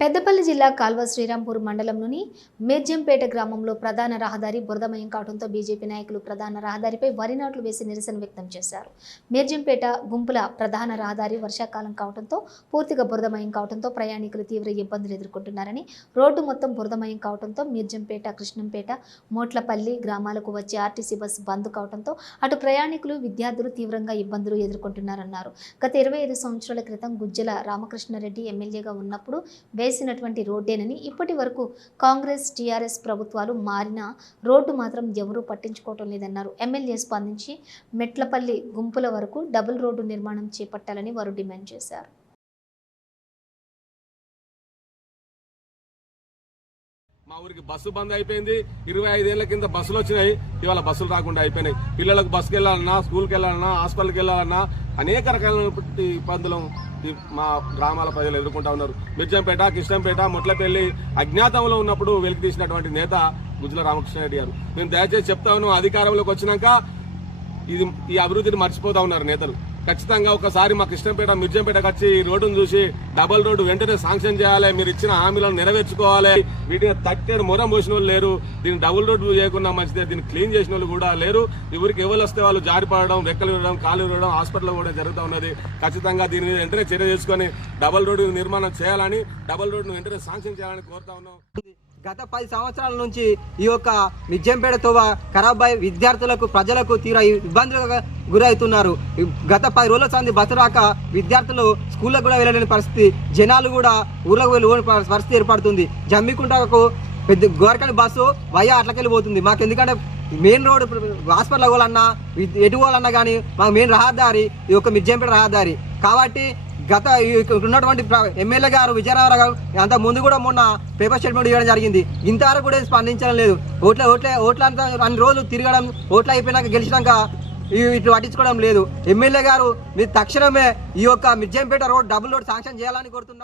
పెద్దపల్లి జిల్లా కాల్వ శ్రీరాంపూర్ మండలంలోని మేర్జంపేట గ్రామంలో ప్రధాన రహదారి బురదమయం కావడంతో బీజేపీ నాయకులు ప్రధాన రహదారిపై వరి నాట్లు వేసి నిరసన వ్యక్తం చేశారు. మేర్జంపేట గుంపుల ప్రధాన రహదారి వర్షాకాలం కావడంతో పూర్తిగా బురదమయం కావడంతో ప్రయాణికులు తీవ్ర ఇబ్బందులు ఎదుర్కొంటున్నారని, రోడ్డు మొత్తం బురదమయం కావడంతో మేర్జంపేట, కృష్ణంపేట, మోట్లపల్లి గ్రామాలకు వచ్చే ఆర్టీసీ బస్సు బంద్ కావడంతో అటు ప్రయాణికులు, విద్యార్థులు తీవ్రంగా ఇబ్బందులు ఎదుర్కొంటున్నారన్నారు. గత 25 సంవత్సరాల క్రితం గుజ్జల రామకృష్ణారెడ్డి ఎమ్మెల్యేగా ఉన్నప్పుడు వేసినటువంటి రోడ్డేనని, ఇప్పటి వరకు కాంగ్రెస్, టీఆర్ఎస్ ప్రభుత్వాలు మారినా రోడ్డు మాత్రం ఎవరూ పట్టించుకోవటం లేదన్నారు. ఎమ్మెల్యే స్పందించి మెట్లపల్లి గుంపుల వరకు డబుల్ రోడ్డు నిర్మాణం చేపట్టాలని వారు డిమాండ్ చేశారు. మా ఊరికి బస్సు బంద్ అయిపోయింది. 25 ఏళ్ల కింద బస్సులు వచ్చినాయి, ఇవాళ బస్సులు రాకుండా అయిపోయినాయి. పిల్లలకు బస్సుకి వెళ్ళాలన్నా, స్కూల్కి వెళ్ళాలన్నా, హాస్పిటల్కి వెళ్ళాలన్నా అనేక రకాలైన ఇబ్బందులు మా గ్రామాల ప్రజలు ఎదుర్కొంటా ఉన్నారు. మిర్జంపేట, కృష్ణంపేట, మొట్లపల్లి అజ్ఞాతంలో ఉన్నప్పుడు వెలికి తీసినటువంటి నేత గుజ్జల రామకృష్ణారెడ్డి గారు. మేము దయచేసి చెప్తా ఉన్నాం, అధికారంలోకి వచ్చినాక ఈ అభివృద్ధిని మర్చిపోతా ఉన్నారు నేతలు. ఖచ్చితంగా ఒకసారి మా కృష్ణంపేట, మిర్జంపేటకు వచ్చి ఈ రోడ్డును చూసి డబల్ రోడ్డు వెంటనే శాంక్షన్ చేయాలి, మీరు ఇచ్చిన హామీలను నెరవేర్చుకోవాలి. వీటిని తట్టేడు మొరం పోసిన వాళ్ళు లేరు. దీన్ని డబుల్ రోడ్డు చేయకుండా మంచిదే, దీన్ని క్లీన్ చేసిన వాళ్ళు కూడా లేరు. ఈ ఊరికి ఎవరు వస్తే వాళ్ళు జారిపడడం, రెక్కలు విరడం, కాలు విరడం, హాస్పిటల్లో కూడా జరుగుతూ ఉన్నది. ఖచ్చితంగా దీని మీద వెంటనే చర్య తీసుకొని డబల్ రోడ్డు నిర్మాణం చేయాలని, డబల్ రోడ్డును వెంటనే శాంక్షన్ చేయాలని కోరుతా ఉన్నాం. గత 10 సంవత్సరాల నుంచి ఈ యొక్క మిర్జంపేట తోవ ఖరాబ్ అయి విద్యార్థులకు, ప్రజలకు తీవ్ర ఇబ్బందులకు గురవుతున్నారు. గత 10 రోజుల సంది బస్సు రాక విద్యార్థులు స్కూళ్ళకు కూడా వెళ్ళలేని పరిస్థితి, జనాలు కూడా ఊళ్ళకు వెళ్ళి పరిస్థితి ఏర్పడుతుంది. జమ్మికుంటకు పెద్ద గోరకని బస్సు వయ్యా అట్లకెళ్ళి పోతుంది. మాకు ఎందుకంటే మెయిన్ రోడ్ హాస్పిటల్ పోవాలన్నా, ఎటు పోవాలన్నా కానీ మాకు మెయిన్ రహదారి ఈ యొక్క మిర్జంపేట రహదారి కాబట్టి గత ఉన్నటువంటి ఎమ్మెల్యే గారు విజయనగరం గారు అంత ముందు కూడా మొన్న పేపర్ స్టేట్మెంట్ ఇవ్వడం జరిగింది. ఇంతవరకు కూడా స్పందించడం లేదు. ఓట్లంతా అన్ని రోజులు తిరగడం, ఓట్లు అయిపోయినాక గెలిచినాక ఇట్లు పట్టించుకోవడం లేదు. ఎమ్మెల్యే గారు మీరు తక్షణమే ఈ యొక్క మిర్జంపేట రోడ్ డబుల్ రోడ్ శాంక్షన్ చేయాలని కోరుతున్నాం.